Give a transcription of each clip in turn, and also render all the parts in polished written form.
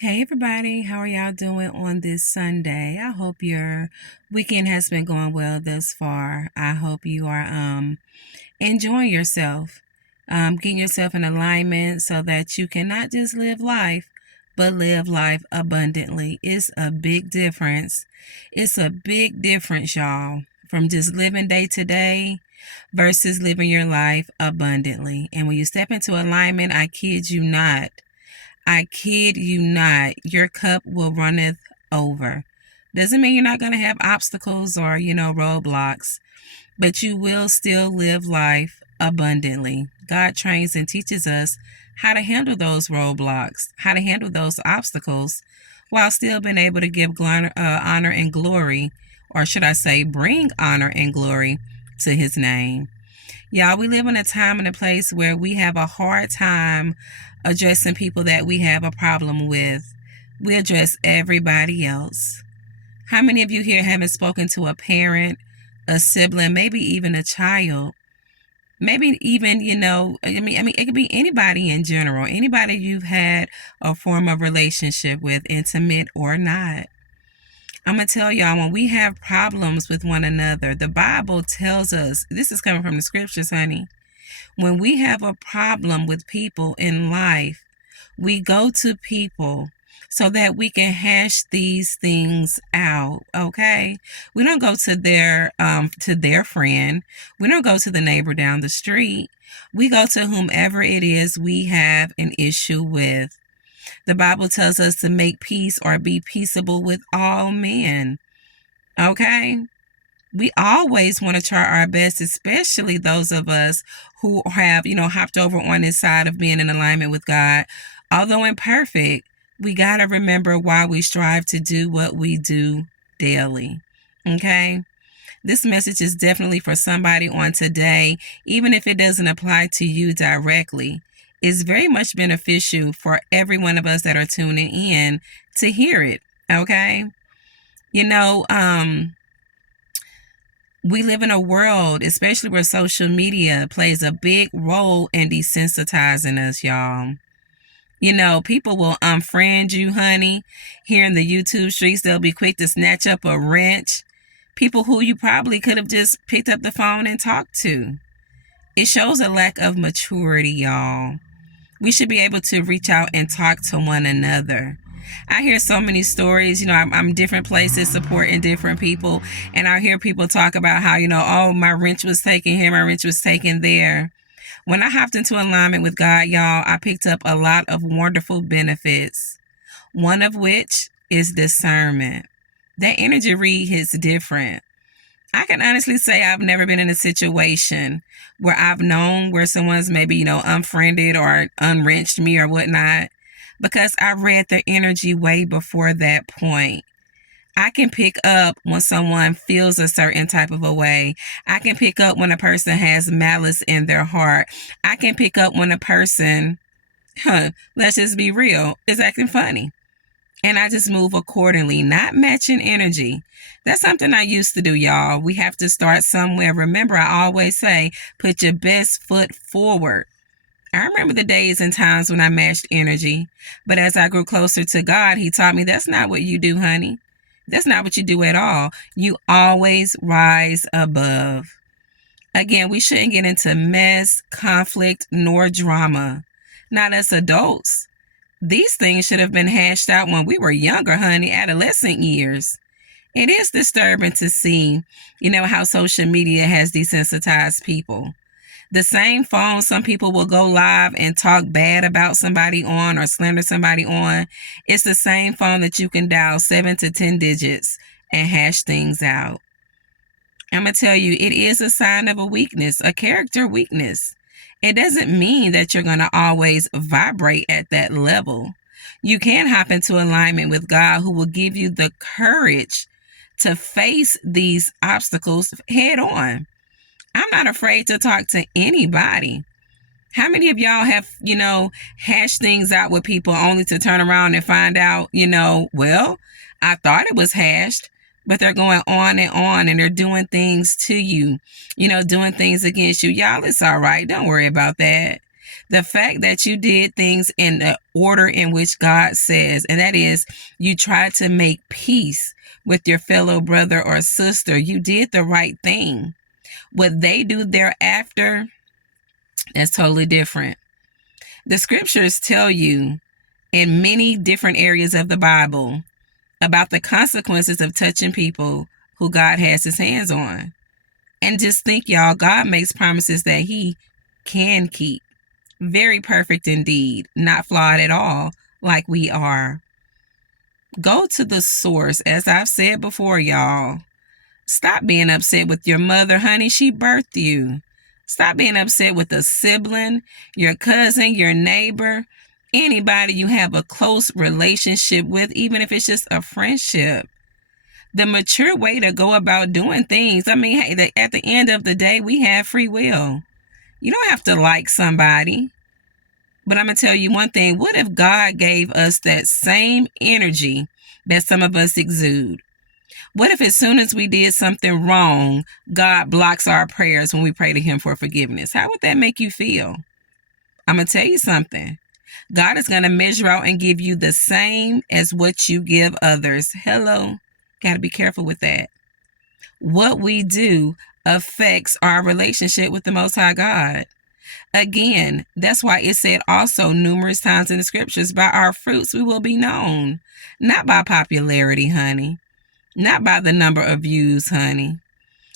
Hey everybody, how are y'all doing on this Sunday? I hope your weekend has been going well thus far. I hope you are enjoying yourself, getting yourself in alignment so that you can not just live life, but live life abundantly. It's a big difference. It's a big difference, y'all, from just living day to day versus living your life abundantly. And when you step into alignment, I kid you not, your cup will runneth over. Doesn't mean you're not going to have obstacles or, roadblocks, but you will still live life abundantly. God trains and teaches us how to handle those roadblocks, how to handle those obstacles while still being able to give honor and glory, or should I say, bring honor and glory to his name. Y'all, we live in a time and a place where we have a hard time addressing people that we have a problem with. We address everybody else. How many of you here haven't spoken to a parent, a sibling, maybe even a child? Maybe even, it could be anybody in general, anybody you've had a form of relationship with, intimate or not. I'm going to tell y'all, when we have problems with one another, the Bible tells us, this is coming from the scriptures, honey. When we have a problem with people in life, we go to people so that we can hash these things out, okay? We don't go to their friend. We don't go to the neighbor down the street. We go to whomever it is we have an issue with. The Bible tells us to make peace or be peaceable with all men. Okay? We always want to try our best, especially those of us who have, hopped over on this side of being in alignment with God. Although imperfect, we got to remember why we strive to do what we do daily. Okay? This message is definitely for somebody on today, even if it doesn't apply to you directly. It's very much beneficial for every one of us that are tuning in to hear it. Okay? You know, we live in a world, especially where social media plays a big role in desensitizing us, y'all. People will unfriend you, honey. Here in the YouTube streets, they'll be quick to snatch up a wrench. People who you probably could have just picked up the phone and talked to. It shows a lack of maturity, y'all. We should be able to reach out and talk to one another. I hear so many stories. I'm different places supporting different people, and I hear people talk about how, oh, my wrench was taken here, my wrench was taken there. When I hopped into alignment with God, y'all, I picked up a lot of wonderful benefits, one of which is discernment. That energy read is different. I can honestly say I've never been in a situation where I've known where someone's maybe, unfriended or unwrenched me or whatnot, because I read their energy way before that point. I can pick up when someone feels a certain type of a way. I can pick up when a person has malice in their heart. I can pick up when a person, let's just be real, is acting funny. And I just move accordingly, not matching energy. That's something I used to do, y'all. We have to start somewhere. Remember, I always say, put your best foot forward. I remember the days and times when I matched energy. But as I grew closer to God, he taught me that's not what you do, honey. That's not what you do at all. You always rise above. Again, we shouldn't get into mess, conflict, nor drama. Not as adults. These things should have been hashed out when we were younger, honey, adolescent years. It is disturbing to see, how social media has desensitized people. The same phone some people will go live and talk bad about somebody on or slander somebody on. It's the same phone that you can dial 7 to 10 digits and hash things out. I'm going to tell you, it is a sign of a weakness, a character weakness. It doesn't mean that you're going to always vibrate at that level. You can hop into alignment with God, who will give you the courage to face these obstacles head on. I'm not afraid to talk to anybody. How many of y'all have, hashed things out with people only to turn around and find out, well, I thought it was hashed, but they're going on and they're doing things to you, doing things against you. Y'all, it's all right. Don't worry about that. The fact that you did things in the order in which God says, and that is you tried to make peace with your fellow brother or sister, you did the right thing. What they do thereafter, that's totally different. The scriptures tell you in many different areas of the Bible about the consequences of touching people who God has his hands on. And just think, y'all, God makes promises that he can keep. Very perfect indeed, not flawed at all, like we are. Go to the source, as I've said before, y'all. Stop being upset with your mother, honey. She birthed you. Stop being upset with a sibling, your cousin, your neighbor, anybody you have a close relationship with, even if it's just a friendship. The mature way to go about doing things, I mean, hey, at the end of the day, we have free will. You don't have to like somebody. But I'm going to tell you one thing. What if God gave us that same energy that some of us exude? What if as soon as we did something wrong, God blocks our prayers when we pray to him for forgiveness? How would that make you feel? I'm going to tell you something. God is going to measure out and give you the same as what you give others. Hello. Got to be careful with that. What we do affects our relationship with the Most High God. Again, that's why it said also numerous times in the scriptures, by our fruits we will be known. Not by popularity, honey. Not by the number of views, honey.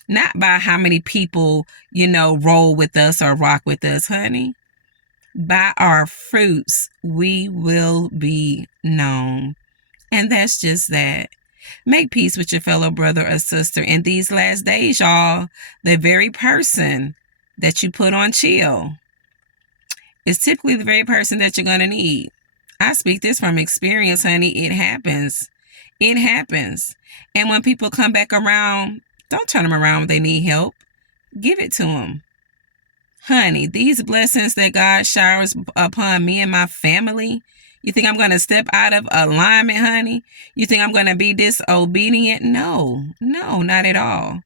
Not by how many people, roll with us or rock with us, honey. By our fruits, we will be known. And that's just that. Make peace with your fellow brother or sister in these last days, y'all. The very person that you put on chill is typically the very person that you're going to need. I speak this from experience, honey. It happens. It happens. And when people come back around, don't turn them around when they need help. Give it to them. Honey, these blessings that God showers upon me and my family, you think I'm going to step out of alignment, honey? You think I'm going to be disobedient? No, not at all.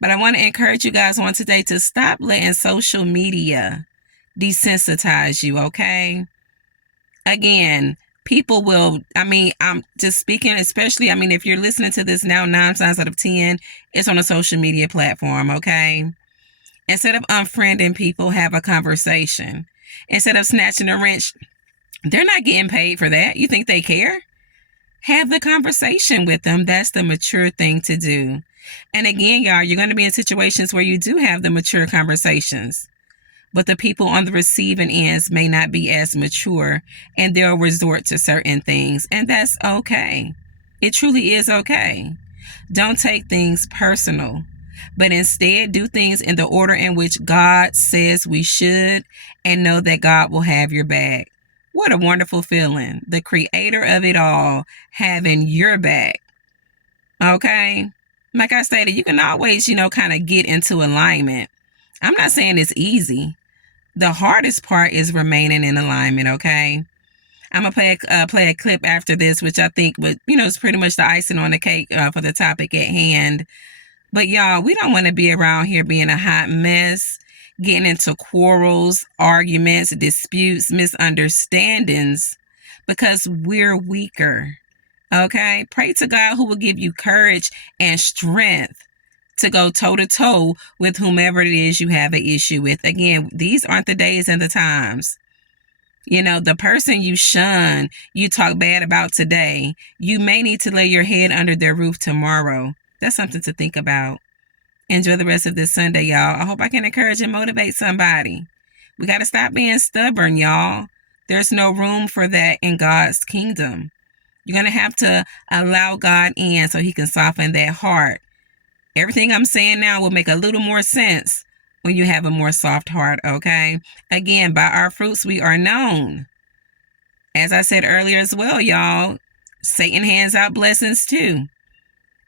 But I want to encourage you guys on today to stop letting social media desensitize you, okay? Again, people will, I'm just speaking, especially, if you're listening to this now, 9 times out of 10, it's on a social media platform, okay? Instead of unfriending people, have a conversation. Instead of snatching a wrench, they're not getting paid for that. You think they care? Have the conversation with them. That's the mature thing to do. And again, y'all, you're going to be in situations where you do have the mature conversations. But the people on the receiving ends may not be as mature, and they'll resort to certain things. And that's okay. It truly is okay. Don't take things personal, but instead do things in the order in which God says we should, and know that God will have your back. What a wonderful feeling. The creator of it all having your back. Okay? Like I stated, you can always, kind of get into alignment. I'm not saying it's easy. The hardest part is remaining in alignment, okay? I'm going to play a clip after this, which I think is pretty much the icing on the cake for the topic at hand. But y'all, we don't want to be around here being a hot mess, getting into quarrels, arguments, disputes, misunderstandings, because we're weaker, okay? Pray to God who will give you courage and strength to go toe-to-toe with whomever it is you have an issue with. Again, these aren't the days and the times. The person you shun, you talk bad about today, you may need to lay your head under their roof tomorrow. That's something to think about. Enjoy the rest of this Sunday, y'all. I hope I can encourage and motivate somebody. We got to stop being stubborn, y'all. There's no room for that in God's kingdom. You're going to have to allow God in so he can soften that heart. Everything I'm saying now will make a little more sense when you have a more soft heart, okay? Again, by our fruits we are known. As I said earlier as well, y'all, Satan hands out blessings too.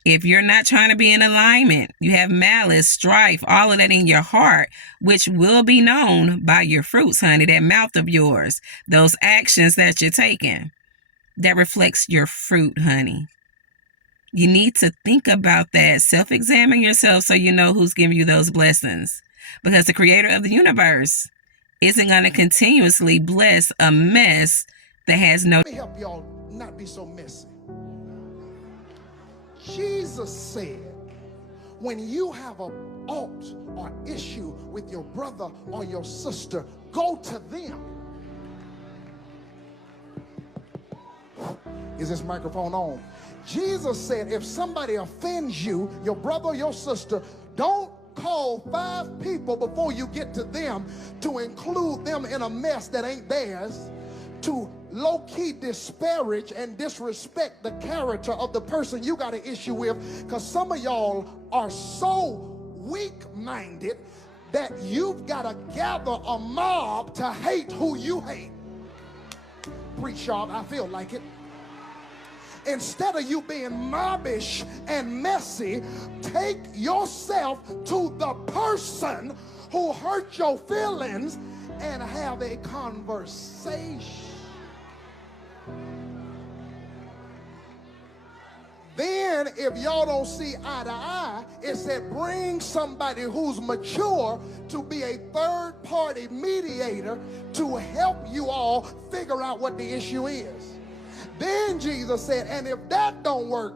If you're not trying to be in alignment, you have malice, strife, all of that in your heart, which will be known by your fruits, honey, that mouth of yours, those actions that you're taking, that reflects your fruit, honey. You need to think about that. Self-examine yourself so you know who's giving you those blessings. Because the creator of the universe isn't going to continuously bless a mess that has no. Let me help y'all not be so messy. Jesus said, when you have a ought or issue with your brother or your sister, go to them. Is this microphone on? Jesus said, if somebody offends you, your brother or your sister, don't call 5 people before you get to them to include them in a mess that ain't theirs, to low-key disparage and disrespect the character of the person you got an issue with, because some of y'all are so weak-minded that you've got to gather a mob to hate who you hate. Preach sharp, I feel like it. Instead of you being mobbish and messy, take yourself to the person who hurt your feelings and have a conversation. Then, if y'all don't see eye to eye, it said bring somebody who's mature to be a third-party mediator to help you all figure out what the issue is. Then Jesus said, and if that don't work,